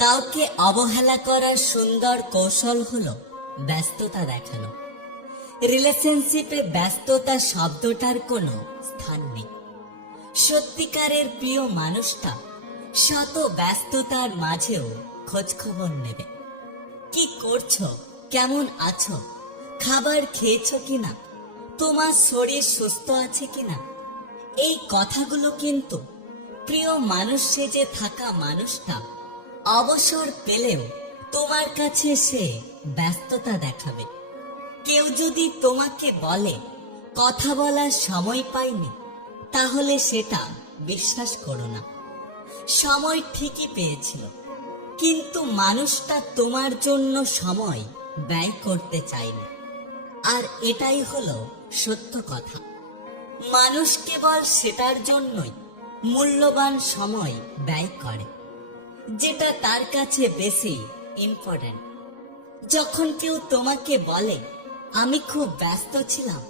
কাউকে অবহেলা করার সুন্দর কৌশল হলো ব্যস্ততা দেখানো। রিলেশনশিপে ব্যস্ততা শব্দটার কোনো স্থান নেই। সত্যিকারের প্রিয় মানুষটা শত ব্যস্ততার মাঝেও খোঁজ খবর নেবে। কি করছ? কেমন আছো? খাবার খেয়েছো কিনা? তোমার শরীর সুস্থ আছে কিনা? এই কথাগুলো কিন্তু প্রিয় মানুষ সেজে থাকা মানুষটা অবসর পেলেও তোমার কাছে সে ব্যস্ততা দেখাবে। কেউ যদি তোমাকে বলে, কথা বলার সময় পাইনি, তাহলে সেটা বিশ্বাস করো না। সময় ঠিকই পেয়েছিল, কিন্তু মানুষটা তোমার জন্য সময় ব্যয় করতে চায়নি। আর এটাই হলো সত্য কথা। মানুষ কেবল সেটার জন্যই মূল্যবান সময় ব্যয় করে। যেটা তার কাছে বেশি ইম্পর্ট্যান্ট যখন কেউ তোমাকে বলে, আমি খুব ব্যস্ত ছিলাম,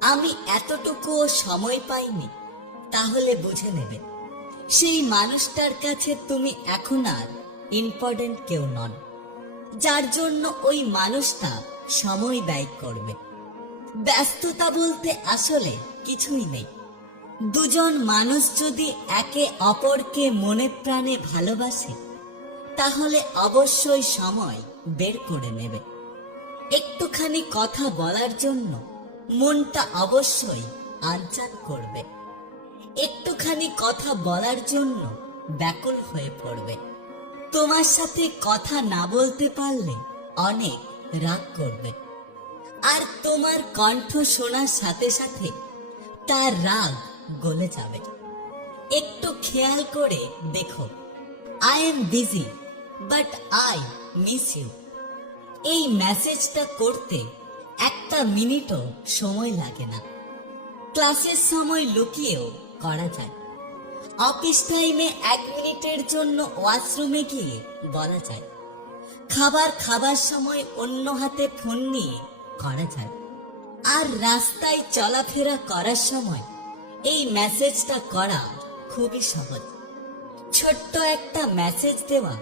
আমি এতটুকুও সময় পাইনি, তাহলে বুঝে নেবে, সেই মানুষটার কাছে তুমি এখন আর ইম্পর্টেন্ট কেউ নন, যার জন্য ওই মানুষটা সময় ব্যয় করবে। ব্যস্ততা বলতে আসলে কিছুই নেই। দুজন মানুষ যদি একে অপরকে মনে প্রাণে ভালোবাসে, তাহলে অবশ্যই সময় বের করে নেবে। একটুখানি কথা বলার জন্য মনটা অবশ্যই আনচান করবে। একটুখানি কথা বলার জন্য ব্যাকুল হয়ে পড়বে। তোমার সাথে কথা না বলতে পারলে অনেক রাগ করবে। আর তোমার কণ্ঠ শোনার সাথে সাথে তার রাগ গলে যাবে। একটু খেয়াল করে দেখো। I am busy but I miss you এই মেসেজটা করতে একটা মিনিটও সময় লাগে না। ক্লাসের সময় লুকিয়েও করা যায়। অফিস টাইমে এক মিনিটের জন্য ওয়াশরুমে গিয়ে বলা যায়। খাবার খাবার সময় অন্য হাতে ফোন নিয়ে করা যায়। আর রাস্তায় চলাফেরা করার সময় এই মেসেজটা করা খুবই সহজ। ছোট্ট একটা মেসেজ দেওয়া,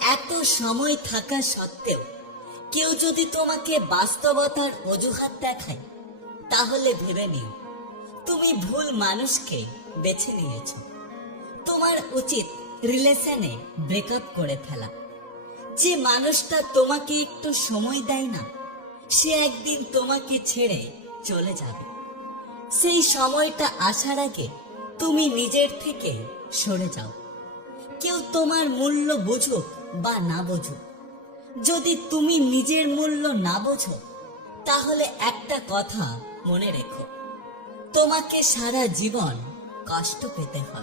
এত সময় থাকা সত্ত্বেও কেউ যদি তোমাকে বাস্তবতার অজুহাত দেখায়, তাহলে ভেবে নিও, তুমি ভুল মানুষকে বেছে নিয়েছো। তোমার উচিত রিলেশনে ব্রেকআপ করে ফেলা। যে মানুষটা তোমাকে একটু সময় দেয় না, সে একদিন তোমাকে ছেড়ে চলে যাবে। সেই সময়টা আসার আগে তুমি নিজের থেকে সরে যাও। কেউ তোমার মূল্য বুঝুক বা না বুঝুক। যদি তুমি নিজের মূল্য না বোঝো, তাহলে একটা কথা মনে রেখো। তোমাকে সারা জীবন কষ্ট পেতে হবে।